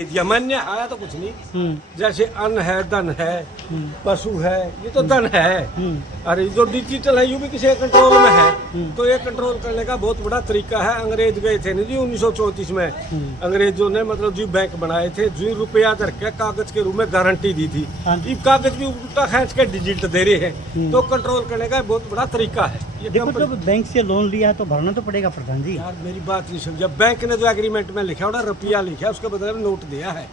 दिया मान्य आया तो कुछ नहीं। जैसे अन्न है, धन है, पशु है, ये तो धन है। अरे जो डिजिटल है ये भी किसी कंट्रोल में है, तो ये कंट्रोल करने का बहुत बड़ा तरीका है। अंग्रेज गए थे ना जी 1934 में, अंग्रेजों ने मतलब जी बैंक बनाए थे, जी रुपया धर के कागज के रूप में गारंटी दी थी। ये कागज भी उल्टा खींच के डिजिटल दे रहे हैं, तो कंट्रोल करने का बहुत बड़ा तरीका है। देखो जब बैंक से लोन लिया है तो भरना तो पड़ेगा प्रधान जी। यार मेरी बात नहीं समझा, बैंक ने जो एग्रीमेंट में लिखा है रुपया लिखा है, उसके बदले में नोट दिया है।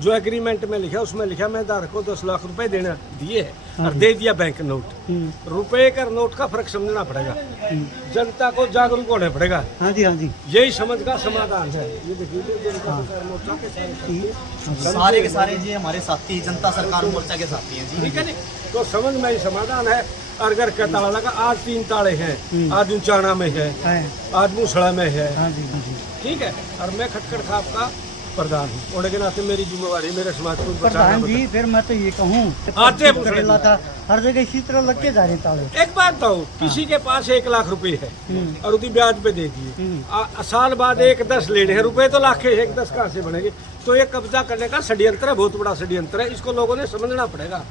जो एग्रीमेंट में लिखा उसमें लिखा मैं धारक को 10 लाख रुपए देना दिए है और दे दिया बैंक नोट। रुपए का नोट का फर्क समझना पड़ेगा, जनता को जागरूक होना पड़ेगा। हाँ जी, हाँ जी, यही समझ का समाधान है। ये देखिए सारे के सारे जी हमारे साथी जनता सरकार मोर्चा के साथी हैं जी, ठीक है। तो समझ में ही समाधान है। और घर का ताला लगा, आज 3 ताले हैं, आज ऊंचाना में है, आज मूसड़ा में है, ठीक है। और मैं खटखड़ खाप का प्रधान हूँ, होने के नाते मेरी जिम्मेवारी मेरे समाज को प्रधान जी। फिर मैं तो ये कहूँ था हर जगह इसी तरह लग के जा रहे ताले। एक बात तो किसी के पास 1 लाख रुपए है और उसकी ब्याज पे दे दिए, साल बाद 1-10 लेने हैं रुपए, तो लाख 1-10 कहाँ से बनेंगे? तो ये कब्जा करने का षड्यंत्र है, बहुत बड़ा षड्यंत्र है। इसको लोगों ने समझना पड़ेगा।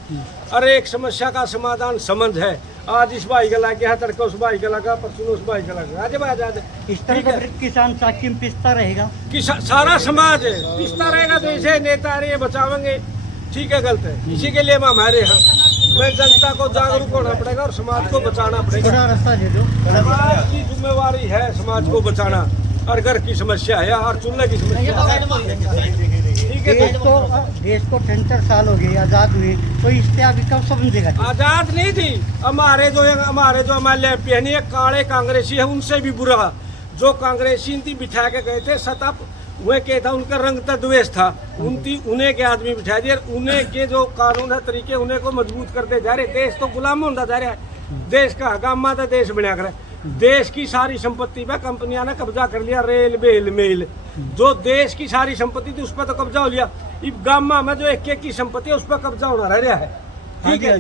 अरे एक समस्या का समाधान समझ है। आज इस भाई का लग गया, तड़के उस भाई का लगा, परसों उस भाई का लगा, आज इस तरह किसान चाकी में पिसता रहेगा, सारा समाज पिसता रहेगा, तो इसे नेता ये बचावेंगे, ठीक है? गलत है। इसी के लिए हम हमारे यहाँ मैं जनता को जागरूक होना पड़ेगा और समाज को बचाना पड़ेगा। रास्ता दे दो। समाज की जिम्मेवारी है समाज को बचाना, और घर की समस्या है और चूल्हे की समस्या है, ठीक है। देश को 73 साल हो गए आजाद हुए, तो इससे आगे कब समझेगा? आजाद नहीं थी। हमारे जो एमएलए है काले कांग्रेसी है, उनसे भी बुरा। जो कांग्रेसी थी बिठा के गए थे सतप, वह क्या था, उनका रंग द्वेष था, उन्हें के आदमी बिठा दिए। उन्हें के जो कानून है तरीके उन्हें को मजबूत करते जा रहे। देश तो गुलाम होता जा रहा है। देश का हगामा था, देश बना कर देश की सारी संपत्ति पे कंपनियां ने कब्जा कर लिया। रेल बेल मेल जो देश की सारी संपत्ति थी उस पर तो कब्जा हो लिया। इस गामा में जो एक की संपत्ति है उस पर कब्जा होना रह रहा है, ठीक है।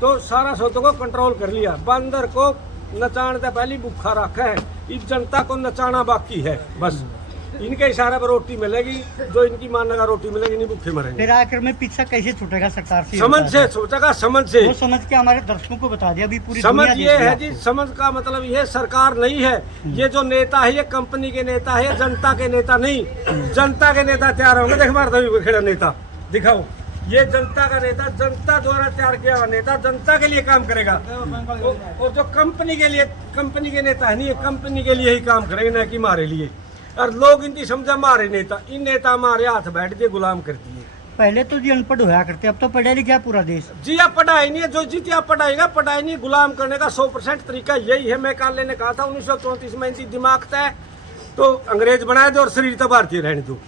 तो सारा सोतों को कंट्रोल कर लिया। बंदर को नचाने से पहले भूखा रखा है, इस जनता को नचाना बाकी है। बस इनके इशारे पर रोटी मिलेगी, जो इनकी मानने का रोटी मिलेगी, नहीं भूखे मरेंगे। फिर आखिर में पीछा कैसे छूटेगा सरकार से? समझ से सोचेगा, समझ से। वो समझ के हमारे दर्शकों को बता दिया। अभी पूरी समझ ये है जी, समझ का मतलब ये सरकार नहीं है, ये जो नेता है ये कंपनी के नेता है, जनता के नेता नहीं। जनता के नेता तैयार होंगे, देख मारता खेड़ा नेता दिखाओ, ये जनता का नेता, जनता द्वारा तैयार किया हुआ नेता जनता के लिए काम करेगा। और जो कंपनी के नेता है नहीं, ये कंपनी के लिए ही काम करेगा, न कि हमारे लिए। और लोग इनकी समझा मारे नेता, इन नेता हमारे हाथ बैठ के गुलाम कर दिए। पहले तो जी अनपढ़ होया करते, अब तो पढ़ा लिखा पूरा देश। जी आप पढ़ाई नहीं है, जो जीती आप पढ़ाएगा, पढ़ाई नहीं। गुलाम करने का 100% तरीका यही है। मैं काले ने कहा था 1934 में, इनकी दिमाग तय तो अंग्रेज बनाए दो और शरीर तो भारतीय रहने दो,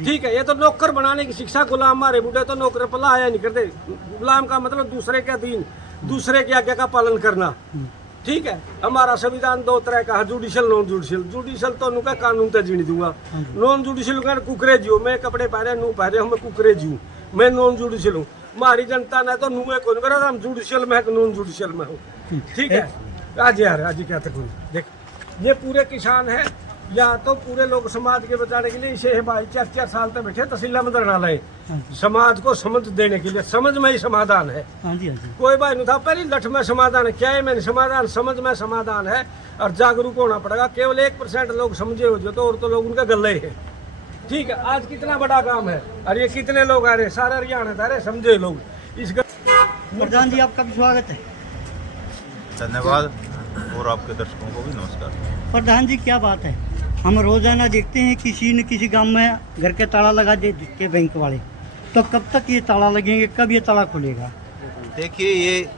ठीक है। ये तो नौकर बनाने की शिक्षा, गुलाम मारे बूढ़े तो नौकर पला आया नहीं करते। गुलाम का मतलब दूसरे के अधीन, दूसरे की आज्ञा का पालन करना, ठीक है। हमारा संविधान 2 तरह का है, जुडिशियल नॉन जुडिशियल। जुडिशियल तो उनका कानून तक जीने दूंगा, नॉन जुडिशियल का कुकरे जीव। मैं कपड़े पहने नू पहने हूँ, मैं कुकरे जीव, मैं नॉन जुडिशियल हूँ। हमारी जनता ने तो नू में कौन करा, हम जुडिशियल में नॉन जुडिशियल में हूँ, ठीक है। आज यार आज क्या तक देख, ये पूरे किसान है या तो पूरे लोग समाज के बचाने के लिए इसे है भाई 4-4 साल तक बैठे तहसील में धरना लाए, समाज को समझ देने के लिए। समझ में ही समाधान है। कोई भाई नहीं था पहले लठ में समाधान है, क्या है मैंने समाधान, समझ में समाधान है। और जागरूक होना पड़ेगा। केवल 1% लोग समझे हो जो, तो और तो लोग उनका गले है, ठीक है। आज कितना बड़ा काम है और ये कितने लोग आ रहे, सारे हरियाणा आ रहे, समझे लोग इस। प्रधान जी आपका भी स्वागत है। धन्यवाद, और आपके दर्शकों को भी नमस्कार। प्रधान जी क्या बात है, हम रोजाना देखते हैं किसी न किसी गांव में घर के ताला लगा देते बैंक वाले, तो कब तक ये ताला लगेंगे, कब ये ताला खुलेगा? देखिए, ये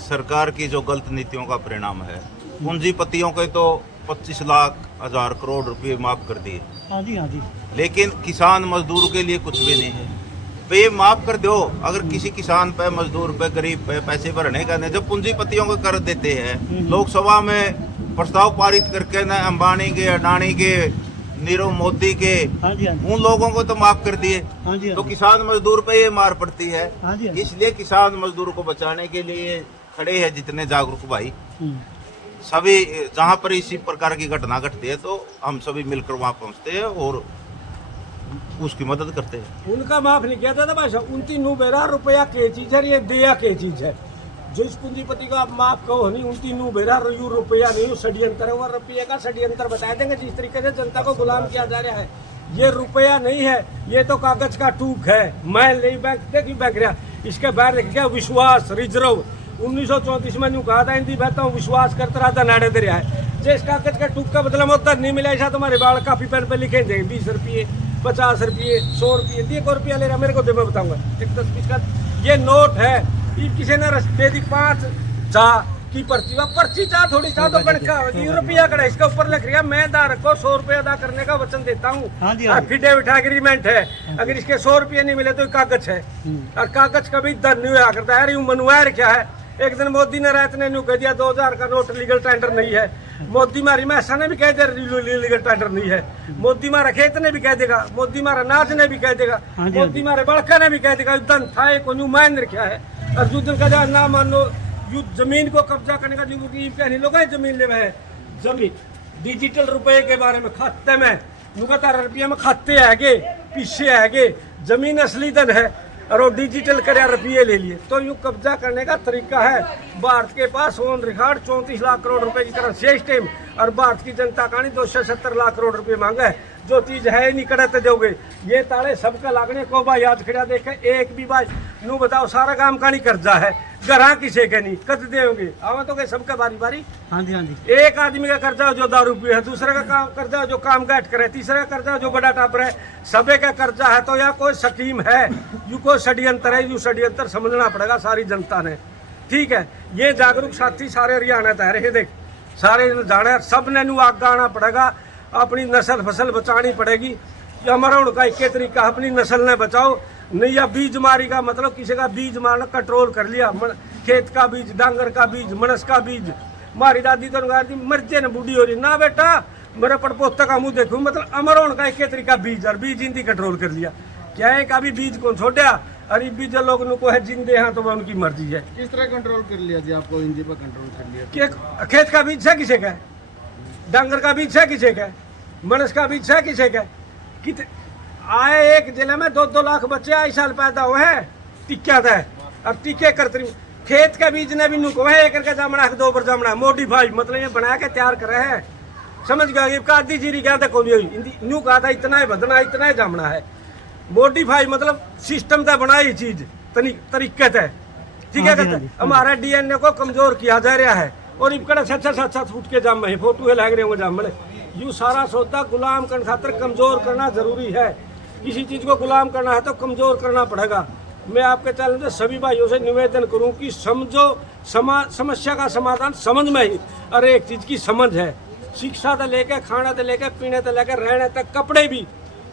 सरकार की जो गलत नीतियों का परिणाम है। पूंजीपतियों के तो 25 लाख 1000 करोड़ रुपए माफ कर दिए, हाँ जी, हाँ जी, लेकिन किसान मजदूर के लिए कुछ भी नहीं है। तो ये माफ कर दो, अगर किसी किसान पे, मजदूर पे, गरीब पे पैसे भरने का नहीं, जो पूंजीपतियों को कर देते हैं। लोकसभा में प्रस्ताव पारित करके न अंबानी के, अडानी के, नीरव मोदी के, हाँ जी, हाँ जी, उन लोगों को तो माफ कर दिए, हाँ जी, तो किसान मजदूर पे ये मार पड़ती है। हाँ जी, हाँ जी। इसलिए किसान मजदूर को बचाने के लिए खड़े हैं जितने जागरूक भाई सभी। जहाँ पर इसी प्रकार की घटना घटती है तो हम सभी मिलकर वहाँ पहुँचते हैं और उसकी मदद करते हैं। उनका माफ नहीं किया था भाई साहब। 29 रुपया के चीज है, ये दिया के चीज है। जो इस पूंजीपति को आप माफ कहो नहीं, 29 रुपया नहीं, षड्यंत्र है। वो रुपये का षड्यंत्र बता देंगे जिस तरीके से जनता को गुलाम किया जा रहा है। ये रुपया नहीं है, ये तो कागज का टूक है। मैं नहीं बैंक देखी बैंक रहा, इसके बाहर लिख गया विश्वास रिजर्व। 1934 में न्यू कहा था, हिंदी बहता हूँ विश्वास करता रहा था नाड़े दे रहा है। जिस कागज का टूक का बदला मुद्दा नहीं मिला, ऐसा तुम्हारे बाल काफी पेन पे लिखे थे 20 रुपये 50 रुपये 100 रुपये। 1 रुपया ले रहा मेरे को दे, मैं बताऊंगा 10-20 का ये नोट है। ये किसी ने दे दी 5 चाह की पर्ची, वह पर्ची चाह थोड़ी चाह तो कणका रुपया कड़ा, इसके ऊपर लिख रहा मैं दार को 100 रुपये अदा करने का वचन देता हूँ। एफिडेविट एग्रीमेंट है, अगर इसके 100 रुपये नहीं मिले तो कागज है, और कागज कभी दर नहीं हुआ करता है। यूं मनुआर क्या है, एक दिन मोदी ने रात ने न्यू कह दिया 2000 का नोट लीगल टेंडर नहीं है। मोदी मारी महसा ने भी कह दिया लीगल टेंडर नहीं है। मोदी मारा खेत ने भी कह देगा, मोदी मारा अनाज ने भी कह देगा, मोदी मारे बड़का ने भी कह देगा। युद्धन था को न्यू मान रखा है। और युद्धन का जा ना मान लो, जमीन को कब्जा करने का जो लोग जमीन ले है, जमीन डिजिटल रुपए के बारे में खाते में 1000 में खाते हैगे, पीछे हैगे, जमीन असली धन है और वो डिजिटल कर रुपये ले लिए। तो यूँ कब्जा करने का तरीका है। भारत के pass on record 34 lakh crore रुपए की तरह सिस्टम, और भारत की जनता का 270 लाख करोड़ रुपए मांगा है। जो चीज है नहीं करते दोगे, ये ताले सबका लागने को भाई याद खड़ा देखे एक भी भाई नू बताओ सारा काम का नहीं कर्जा है, गरा किसे के नहीं कद देोगे आवा तो के सबका बारी बारी। हाँ जी हाँ जी। एक आदमी का कर्जा हो जो दारू पी है, दूसरे का काम कर्जा हो जो काम काट करे, तीसरे का कर्जा हो जो बड़ा टापर है। सबे का कर्जा है तो यहाँ कोई स्कीम है, यू कोई षड्यंत्र है। यू षड्यंत्र समझना पड़ेगा सारी जनता ने, ठीक है। ये जागरूक साथी सारे हरियाणा तय रहे, देख सारे जाने, सब ने नू आगे आना पड़ेगा। अपनी नस्ल फसल बचानी पड़ेगी। हमारा उनका एक तरीका, अपनी नस्ल ने बचाओ। नहीं या बीज मारी का मतलब किसी का बीज मारना कंट्रोल कर लिया, खेत का बीज, डांगर का बीज, मनस का बीज। मारी दादी तो मर्जे न बूढ़ी हो रही ना बेटा, मेरे पड़पोता का मुंह देखूं, मतलब हमारा उनका एक तरीका बीज, और बीज हिंदी कंट्रोल कर लिया। क्या है का भी बीज कौन छोड़ा, अरे बीज लोग को है जिंदे हैं तो उनकी मर्जी है। किस तरह कंट्रोल कर लिया जी आपको, हिंदी पर कंट्रोल कर लिया? खेत का बीज है किसे का, डांगर का बीज है किसे का, मनस का बीज है किसे का। कित आए एक जिले में 2-2 लाख बच्चे इस साल पैदा हुए हैं, टिक्का था अब टिक्के करते। खेत का बीज ने भी नुको है एक करके जामना 2 बार जामना मोडिफाई, मतलब ये बना के तैयार कर रहे हैं। समझ गया का आधी जीरी क्या था कौन न्यू कहा था इतना ही बदना इतना ही जामना है। मोडिफाई मतलब सिस्टम था बनाई चीज तरीके थे, ठीक है। हमारा डीएनए को कमजोर किया जा रहा है और इनका 7-7 फुट के जाम है, फोटो है लग रहे होंगे जाम में। यू सारा सौदा गुलाम करने खातर कमजोर करना जरूरी है। किसी चीज को गुलाम करना है तो कमजोर करना पड़ेगा। मैं आपके चैनल से सभी भाइयों से निवेदन करूं कि समझो, समस्या का समाधान समझ में ही, और एक चीज की समझ है। शिक्षा से लेकर खाना से लेकर पीने से लेकर रहने तक, कपड़े भी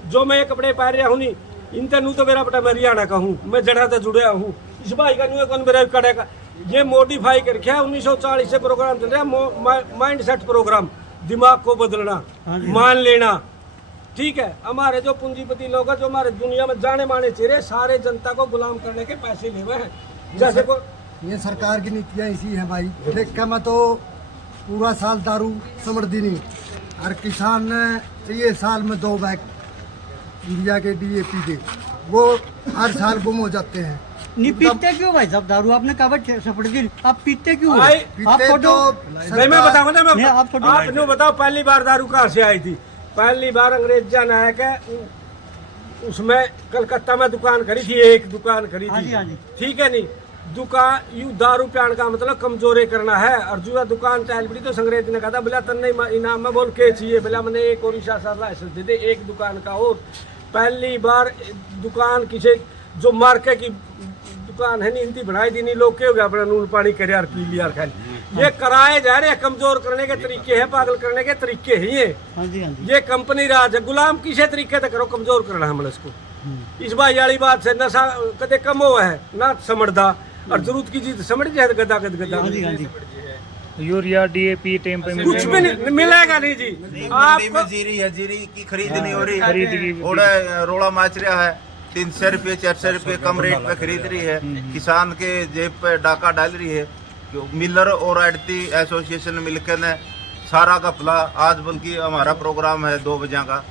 जो मैं ये कपड़े पहन रहा हूँ नहीं इनते नू तो मेरा बेटा मैं हरियाणा का हूँ, मैं जड़ा से जुड़िया हूँ। इस भाई का न्यू कौन मेरा कड़ेगा, ये मॉडिफाई करके 1940 से प्रोग्राम चल रहा है, माइंड सेट प्रोग्राम, दिमाग को बदलना, मान लेना, ठीक है। हमारे जो पूंजीपति लोग हैं जो हमारे दुनिया में जाने माने चेहरे, सारे जनता को गुलाम करने के पैसे ले हुए हैं। जैसे को ये सरकार की नीतियाँ इसी है भाई। देख के मैं तो पूरा साल दारू समृद्धि नहीं, और किसान ने चाहिए साल में 2 बैग यूरिया के DAP के, वो हर साल गुम हो जाते हैं। नहीं पीते क्यों भाई साहब दारू? आपने कहा सफरदीन, आप पीते क्यों? आप फोटो मैं बताऊंगा ना, मैं आपने बताओ पहली बार दारू कहाँ से आई थी। पहली बार अंग्रेज जाना है क्या, उसमें कलकत्ता में दुकान करी थी, एक दुकान करी थी, ठीक है। नहीं दुकान यू दारू पियान का मतलब कमजोरी करना है। और जो दुकान चाल पड़ी तो अंग्रेज ने कहा था बोला तन्ने इनाम में बोल के चाहिए, बोला मैंने एक और लाइसेंस दे दे एक दुकान का। और पहली बार दुकान किसी जो मार्के की दुकान है नहीं हिंदी बनाई दी नहीं, लोग के हो गया अपना नून पानी कर यार पी लिया खाली। ये कराए जा रहे हैं, कमजोर करने के तरीके हैं, पागल करने के तरीके ही है। ये कंपनी राज है, गुलाम किसी तरीके से करो, कमजोर करना है मतलब इसको। इस भाई वाली बात से नशा कदे कम हुआ है ना समझदा, और जरूरत की चीज समझ जाए गदा गदा यूरिया DAP टाइम पे कुछ भी नहीं मिलेगा नहीं जी। आपको जीरी है, जीरी की खरीद नहीं हो रही, खरीद की थोड़ा रोड़ा माच रहा है, 300 रुपये 400 रुपये कम रेट पे खरीद रही है, किसान के जेब पे डाका डाल रही है। मिलर और आड़ती एसोसिएशन मिलकर ने सारा का फला आज बल्कि हमारा प्रोग्राम है 2 बजे का,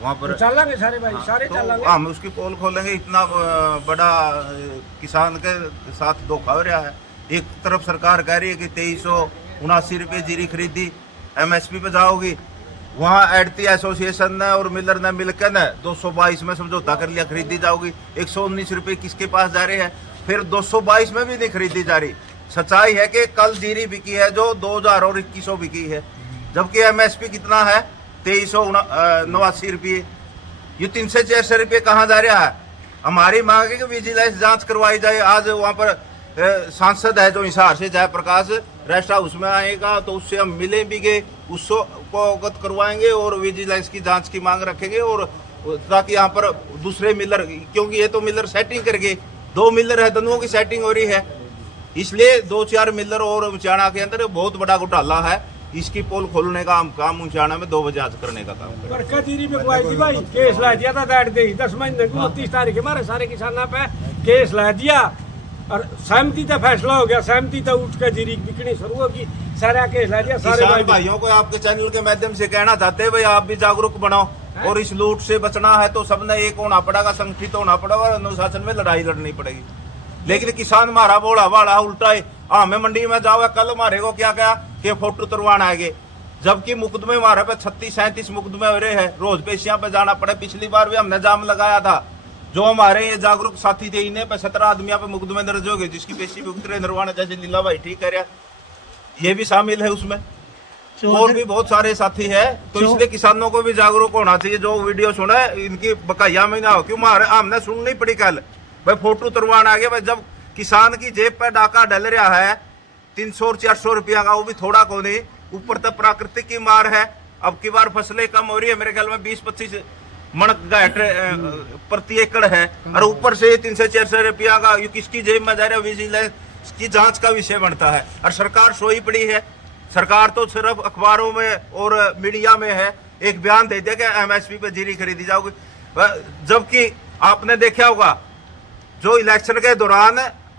वहाँ पर चलेंगे सारे भाई, सारे तो चलेंगे। हम उसकी पोल खोलेंगे। इतना बड़ा किसान के साथ धोखा हो रहा है। एक तरफ सरकार कह रही है कि 2379 रुपये जीरी खरीदी, MSP पे जाओगी, वहाँ एडती एसोसिएशन ने और मिलर ने मिलकर ने 222 में समझौता कर लिया, खरीदी जाओगी। 119 रुपये किसके पास जा रहे हैं, फिर 222 में भी नहीं खरीदी जा रही। सच्चाई है कि कल जीरी बिकी है जो 2000 और 2100 बिकी है, जबकि MSP कितना है 2389 रुपये। ये 300-400 रुपये कहाँ जा रहा है। हमारी मांग है कि विजिलेंस जांच करवाई जाए। आज वहाँ पर सांसद है जो हिसार से जयप्रकाश, रेस्ट हाउस में आएगा तो उससे हम मिले भी गए, उसको अवगत करवाएंगे और विजिलेंस की जांच की मांग रखेंगे। और ताकि यहाँ पर दूसरे मिलर, क्योंकि ये तो मिलर सेटिंग करके 2 मिलर है, दोनों की सेटिंग हो रही है, इसलिए 2-4 मिलर और उचाना के अंदर बहुत बड़ा घोटाला है। इसकी पोल खोलने का हम काम उचाना में 2 बजे आज करने का काम करें। पर कचहरी में भाई केस ला दिया था, दैट दे 10 महीने को 29 तारीख हमारे सारे किसानों पे केस ला दिया और सहमति से फैसला हो गया। सहमति से उठ कर जीरी बिकनी शुरू होगी, सारा केस ला दिया। सारे किसान भाइयों को आपके चैनल के माध्यम से कहना चाहते हैं भाई आप भी जागरूक बनो और इस लूट से बचना है तो सबने एक होना पड़ेगा, संगठित होना पड़ेगा और अनुशासन में लड़ाई लड़नी पड़ेगी। लेकिन किसान मारा बोला वाला उल्टा है, हमें मंडी में जाओ, कल मारे को क्या कहा कि फोटो तुरवाना आएंगे, जबकि मुकदमे मारे पे 36-37 मुकदमे हो रहे हैं, रोज पेशियां पे जाना पड़े। पिछली बार भी हमने जाम लगाया था, जो हमारे ये जागरूक साथी थे इन्हें पे 17 आदमियों पे मुकदमे दर्ज हो गए, जिसकी पेशी भी उतरे निर्वाण, जैसे लीला भाई ठीक कह रहा, ये भी शामिल है उसमें, और भी बहुत सारे साथी है। तो इसलिए किसानों को भी जागरूक होना चाहिए। जो वीडियो सुना है इनकी बकाया में ना हो, क्यों मारे हमने सुन नहीं पड़ी कल भाई फोटो तुरवान आ गया भाई। जब किसान की जेब पे डाका डल रहा है 300 और 400 रुपया का, वो भी थोड़ा को नहीं, ऊपर तक प्राकृतिक की मार है। अब की बार फसलें कम हो रही है, मेरे ख्याल में 20-25 मन प्रति एकड़ है, और ऊपर से 300-400 रुपया का ये किसकी जेब में जा रहा है, विजिलेंस की जांच का विषय बनता है। और सरकार सोई पड़ी है। सरकार तो सिर्फ अखबारों में और मीडिया में है, एक बयान दे दिया कि MSP पे जीरी खरीदी जाओगी, जबकि आपने देखा होगा जो इलेक्शन के दौरान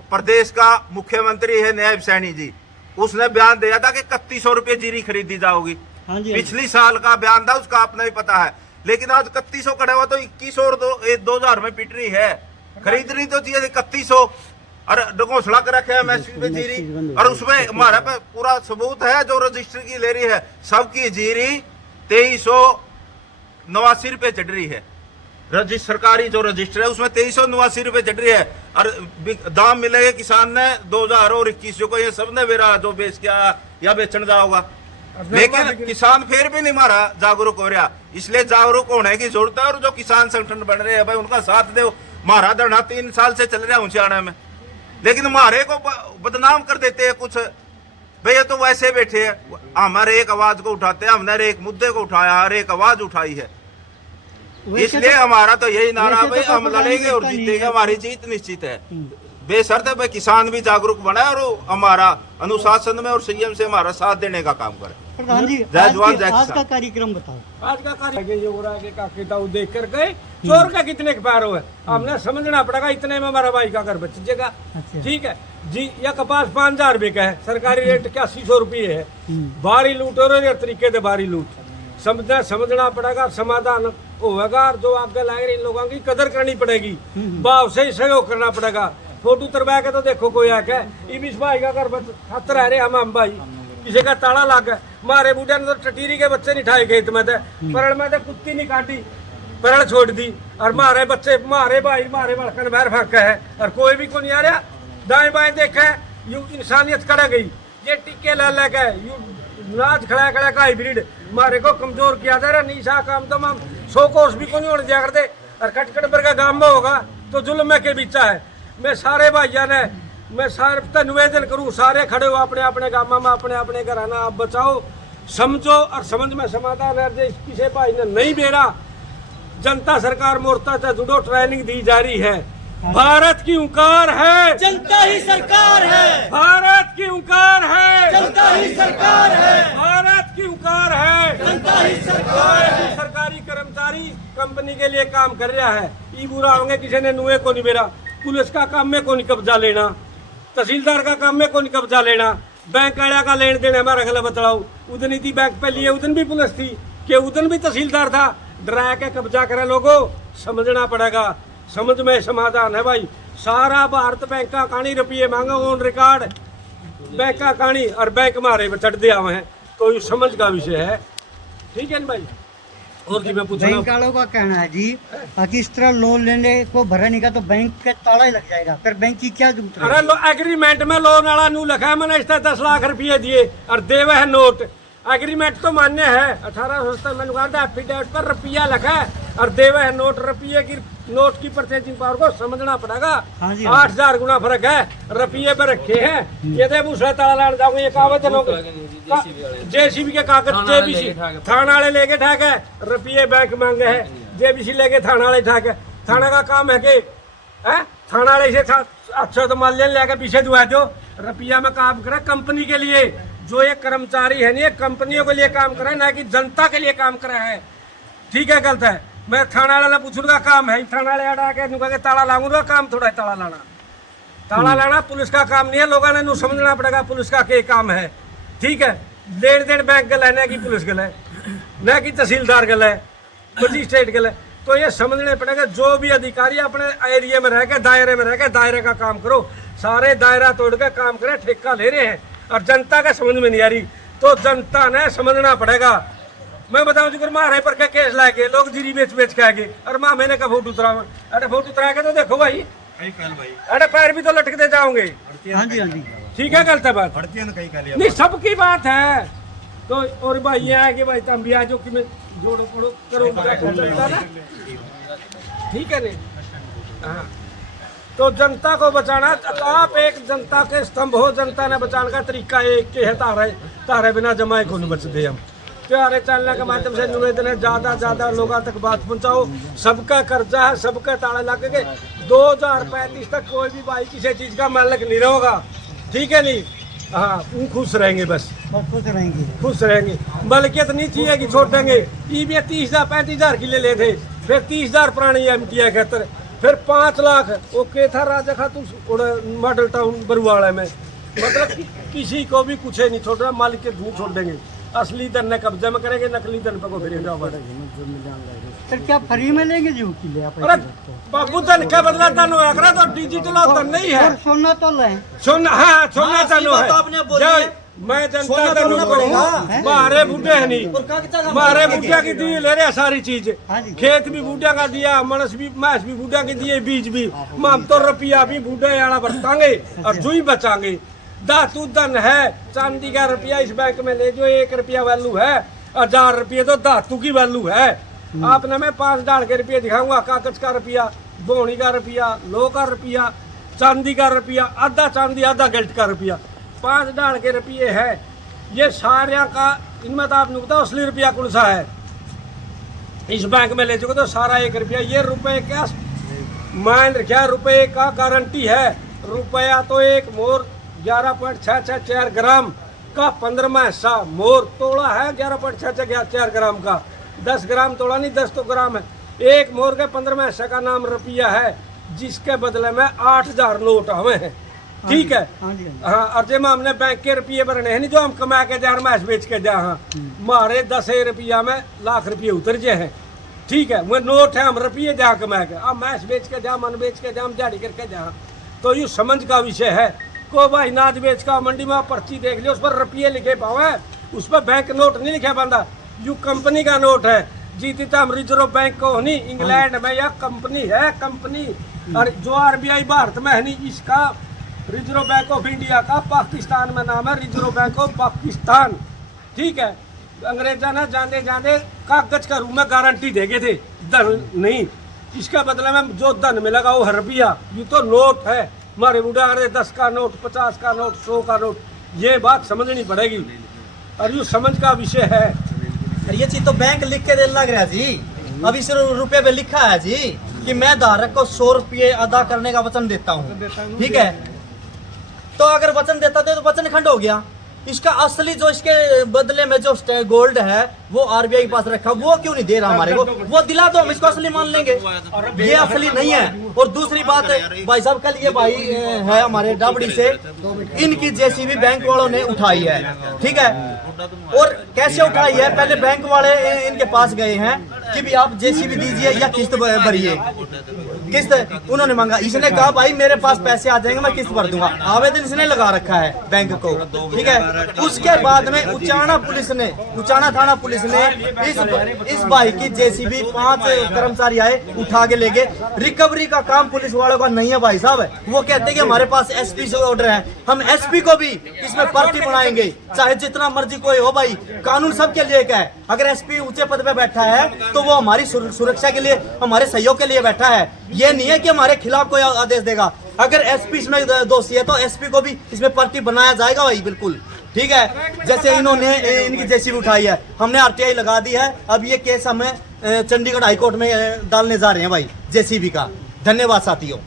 प्रदेश का मुख्यमंत्री है नायब सैनी जी, उसने बयान दिया था कि 3100 रुपये जीरी खरीदी जाओगी। पिछली साल का बयान था उसका, आपने भी पता है। लेकिन आज 3100 खड़ा हुआ तो 2100 और 2000 में पिट रही है। खरीदनी तो चाहिए 3100 और घोषणा कर रखे MSP पे जीरी, और उसमें हमारे पे पूरा सबूत है जो रजिस्टर की ले रही है, सबकी जीरी 2389 रुपये चढ़ रही है। सरकारी जो रजिस्टर है उसमें 2389 रुपये चढ़ रही है, और दाम मिलेगा किसान ने 2000 और 2100 को, ये सबने मेरा जो बेच के आया या बेचने जाओगा। लेकिन किसान फिर भी नहीं मारा जागरूक हो रहा, इसलिए जागरूक होने की जरूरत है। और जो किसान संगठन बन रहे हैं भाई उनका साथ दो। मारा धरना 3 साल से चल रहा है ऊंचाने में, लेकिन मारे को बदनाम कर देते हैं कुछ भाई, ये तो वैसे बैठे हैं। हमारे एक आवाज को उठाते हैं, हमने एक मुद्दे को उठाया, हर एक आवाज उठाई है। इसलिए हमारा तो यही नारा भाई, हम लड़ेंगे और जीतेंगे, हमारी जीत निश्चित है। बेशर्त भाई किसान भी जागरूक बना और हमारा अनुशासन में और संयम से हमारा साथ देने का काम करे। प्रधान जी, जय जवान जय आज किसान। का कार्यक्रम बताओ। आज का कार्य ये हो रहा है कि काकेता देख कर गए चोर का कितने के पैर हुए, हमने समझना पड़ेगा इतने में हमारा भाई का घर बच जाएगा। अच्छा। ठीक है जी। या कपास 5000 रुपये का है, सरकारी रेट 8100 रुपये है। बारी लूट हो रही है, तरीके से बारी लूट समझना पड़ेगा, समाधान होगा। जो आगे लाए रहे इन लोगों की कदर करनी पड़ेगी, भाव से सहयोग करना पड़ेगा। फोटो तरवा के तो देखो कोई आके इबिस भाई का घर हाथ रह रहे हम भाई, किसी का ताला लग गया, मारे बूढ़े ने तो टटीरी के बच्चे नहीं ठाए खेत में थे, परड़ में तो कुत्ती नहीं काटी, परड़ छोड़ दी, और मारे बच्चे मारे भाई मारे बड़कन बाहर फेंका है, और कोई भी को नहीं आ रहा। दाएं बाएं देखा है, यू इंसानियत कड़ा गई, ये टिक्के ला ला के यू नाच खड़ा खड़ा का हाइब्रिड मारे को कमजोर किया जा रहा। निशा काम तो हम 100 कोर्स भी को नहीं होने दिया करते, और खटखट पर का गांव में होगा तो जुल्म के बीचा है। मैं सारे भाइयों ने मैं सारे निवेदन करूँ, सारे खड़े हो अपने अपने गाँव में, अपने अपने घर आना, आप बचाओ, समझो और समझ में समाधान है। किसी भाई ने नहीं बेरा, जनता सरकार मोर्चा से जुड़ो, ट्रेनिंग दी जा रही है। भारत की हुंकार है, जनता ही सरकार है, भारत की हुंकार है, जनता ही सरकार है, भारत की हुंकार है, जनता ही सरकार है। सरकारी कर्मचारी कंपनी के लिए काम कर रहा है, ई बुरा होंगे किसी ने नुए को नहीं बेरा। पुलिस का काम में कौन कब्जा लेना, तहसीलदार का काम में कौन कब्जा लेना, बैंक वाला का लेन देन हमारा गला बतलाओ। उदन थी बैंक पे लिए, उदन भी पुलिस थी कि उदन भी तहसीलदार था, डरा के कब्जा करे लोगों, समझना पड़ेगा। समझ में समाधान है भाई। सारा भारत बैंक का कहानी रुपये मांगा ऑन रिकॉर्ड, बैंक का कहानी और बैंक मारे में चढ़ दिया हुए हैं, तो ये समझ का विषय है। ठीक है ना भाई। और जी मैं पूछना, बैंक वालों का कहना है जी कि इस तरह लोन लेने को भरा नहीं का तो बैंक के ताला ही लग जाएगा, फिर बैंक की क्या जरूरत है? अरे एग्रीमेंट में लोन वाला नू लिखा है, मैंने इस 10 लाख रुपये दिए और देवे है नोट। एग्रीमेंट तो मान्य है, 1870 में कहा था एफिडेविट पर रुपया लिखा है और देवे है नोट। रुपये की नोट की परचेजिंग पावर को समझना पड़ेगा। हाँ जी, 8000 गुना फर्क है। रुपये पे रखे हैं, ये दे दूसरा ताला लाने जाऊंगे, ये कागज जेसीबी के कागज जेबीसी थाना वाले लेके ठाक है, रुपये बैंक मांगे है, जेबीसी लेके थाना वाले ठाक है। थाना का काम है कि थाना वाले से अच्छा तो माल्यन लेके पीछे दुआ दो। रुपया में काम करे कंपनी के लिए, जो ये कर्मचारी है नहीं, ये कंपनियों के लिए काम करे, ना कि जनता के लिए काम करे है। ठीक है, गलत है। मैं थाना वाला पूछूंगा काम है, थाना वाले अड़ा के नुका के ताला लाऊंगा, काम थोड़ा है ताला लाना। ताला लाना पुलिस का काम नहीं है, लोगों ने समझना पड़ेगा पुलिस का क्या काम है। ठीक है, लेन देन बैंक गल है, न कि पुलिस गल है, न कि तहसीलदार गल है, मजिस्ट्रेट गल है। तो ये समझने पड़ेगा, जो भी अधिकारी अपने एरिया में रह के दायरे में रह के दायरे का काम करो। सारे दायरा तोड़ के काम करे, ठेका ले रहे हैं और जनता का समझ में नहीं आ रही, तो जनता ने समझना पड़ेगा। मैं बताऊं जी, मारे पर के केस लाके लोग जीरी बेच बेच के आगे, और माँ मैंने का फोटो उतरा, अरे फोटो उतरा के तो देखो भाई, अरे पैर भी तो लटकते जाओगे। हाँ जी, हाँ जी, ठीक है, गलत है बात नहीं, सबकी बात है। तो और भाई ये है कि भाई तुम भी आज कि मैं जोड़ो पड़ो करो ना, ठीक है नहीं। हाँ, तो जनता को बचाना, आप एक जनता के स्तंभ हो। जनता ने बचाने का तरीका एक के है, तारे बिना जमाए को नहीं बचते हम। प्यारे चैनल के माध्यम से निवेदन है, ज्यादा ज्यादा लोगों तक बात पहुंचाओ। सबका कर्जा है, सबका ताला लग के 2035 तक कोई भी भाई किसी चीज का मालिक नहीं रहेगा। ठीक है नहीं। हाँ, वो खुश रहेंगे, बस खुश रहेंगे। मलकियत नहीं चाहिए कि छोड़ेंगे। ये भी 30,000 35,000 किले ले थे, फिर 30,000 पुरानी MTA खातर, फिर 5 लाख वो के था राजा खातून मॉडल टाउन बरुआड़ा में। मतलब किसी को भी कुछ नहीं छोड़ रहा, मालिक के धूप छोड़ देंगे। असली धन ने कब्जे में करेंगे, नकली धन पे को फिर फिर क्या फ्री में लेंगे जी किले? अरे बाबू, धन का बदला धन होया करे, तो डिजिटल धन नहीं है। सोना तो ले, सोना, हाँ सोना धन है। मैं जनता धन कहूँ, मारे बूढ़े है नहीं, मारे बूढ़िया की दी ले रहे सारी चीज। खेत भी बूढ़िया का दिया, मनस भी मैस भी बूढ़िया की दिए, बीज भी। हम तो रुपया भी बूढ़े आड़ा बरतांगे और जुई बचाएंगे। धातु धन है, चांदी का रुपया इस बैंक में ले जो 1 रुपया वैल्यू है, 1000 रुपये तो धातु की वैल्यू है। आपने मैं 5 डाल के रुपये दिखाऊंगा, कागज का रुपया, बोनी का रुपया, लोह का रुपया, चांदी का रुपया, आधा चांदी आधा गिल्ट का रुपया, 5 डाल के रुपये है। ये सारे का इनमें तो आपने बताओ असली रुपया कौन सा है इस बैंक में ले चुके, तो सारा 1 रुपया। ये रुपये क्या मान रखा, रुपये का गारंटी है। रुपया तो एक मोर 11.664 ग्राम का 15वां हिस्सा मोर तोड़ा है, 11.664 ग्राम का। 10 ग्राम तोड़ा नहीं, 10 तो ग्राम है। एक मोर के 15वां हिस्से का नाम रुपया है, जिसके बदले में 8,000 नोट हमें है। ठीक है। हाँ, और जब हमने बैंक के रुपये भरने हैं नहीं, जो हम कमा के जाए मैच बेच के जाए, हाँ मारे 10 रुपया में लाख रुपये उतर जाए हैं। ठीक है, वो नोट है, हम रुपये जा कमा के, अब मैच बेच के जा, मन बेच के जा, हम जाड़ी करके जा। तो ये समझ का विषय है। को भाई नाच बेच का मंडी में पर्ची देख लियो, उस पर रुपये लिखे पाओ, उस पर बैंक नोट नहीं लिखे बंदा, यू कंपनी का नोट है। जीती तो हम रिजर्व बैंक को नहीं, इंग्लैंड में यह कंपनी है, कंपनी। और जो RBI भारत में है नहीं, इसका रिजर्व बैंक ऑफ इंडिया का पाकिस्तान में नाम है रिजर्व बैंक ऑफ पाकिस्तान। ठीक है, अंग्रेजा ने जाने जाने कागज का रूप में गारंटी दे गए थे, धन नहीं। इसके बदले में जो धन मिलेगा वो रुपया, ये तो नोट है। हमारे बूढ़ा 10 का नोट, 50 का नोट, 100 का नोट, ये बात समझनी पड़ेगी और ये समझ का विषय है। ये चीज तो बैंक लिख के दे लग रहा है जी। अभी सिर्फ रुपये पे लिखा है जी कि मैं धारक को 100 रुपये अदा करने का वचन देता हूँ। ठीक है, तो अगर वचन देता तो वचन खंड हो गया। इसका असली जो इसके बदले में जो गोल्ड है वो आरबीआई के पास रखा, वो क्यों नहीं दे रहा हमारे को? वो दिला दो, हम इसको असली मान लेंगे। ये असली नहीं है। और दूसरी बात भाई साहब, कल ये भाई है हमारे डाबड़ी से, इनकी जेसीबी बैंक वालों ने उठाई है, ठीक है। और कैसे उठाई है? पहले बैंक वाले इनके पास गए हैं कि भी आप जेसीबी दीजिए या किस्त भरिए। किस्त उन्होंने मांगा, इसने कहा भाई मेरे पास पैसे आ जाएंगे, मैं किस्त भर दूंगा। आवेदन इसने लगा रखा है बैंक को, ठीक है। उसके बाद में उचाना थाना पुलिस ने इस भाई की जेसीबी 5 कर्मचारी आए, उठा के ले गए। रिकवरी का काम पुलिस वालों का नहीं है भाई साहब। वो कहते हैं कि हमारे पास एसपी से ऑर्डर है, हम एसपी को भी इसमें पार्टी बनाएंगे, चाहे जितना मर्जी कोई हो भाई। कानून सबके लिए क्या है? अगर एसपी ऊंचे पद पे बैठा है तो वो हमारी सुरक्षा के लिए, हमारे सहयोग के लिए बैठा है। ये नहीं है कि हमारे खिलाफ कोई आदेश देगा। अगर एसपी इसमें दोषी है तो एसपी को भी इसमें पार्टी बनाया जाएगा भाई, बिल्कुल, ठीक है। जैसे इन्होंने इनकी जेसीबी उठाई है, हमने आरटीआई लगा दी है। अब ये केस हमें चंडीगढ़ हाईकोर्ट में डालने जा रहे हैं भाई जेसीबी का। धन्यवाद साथियों।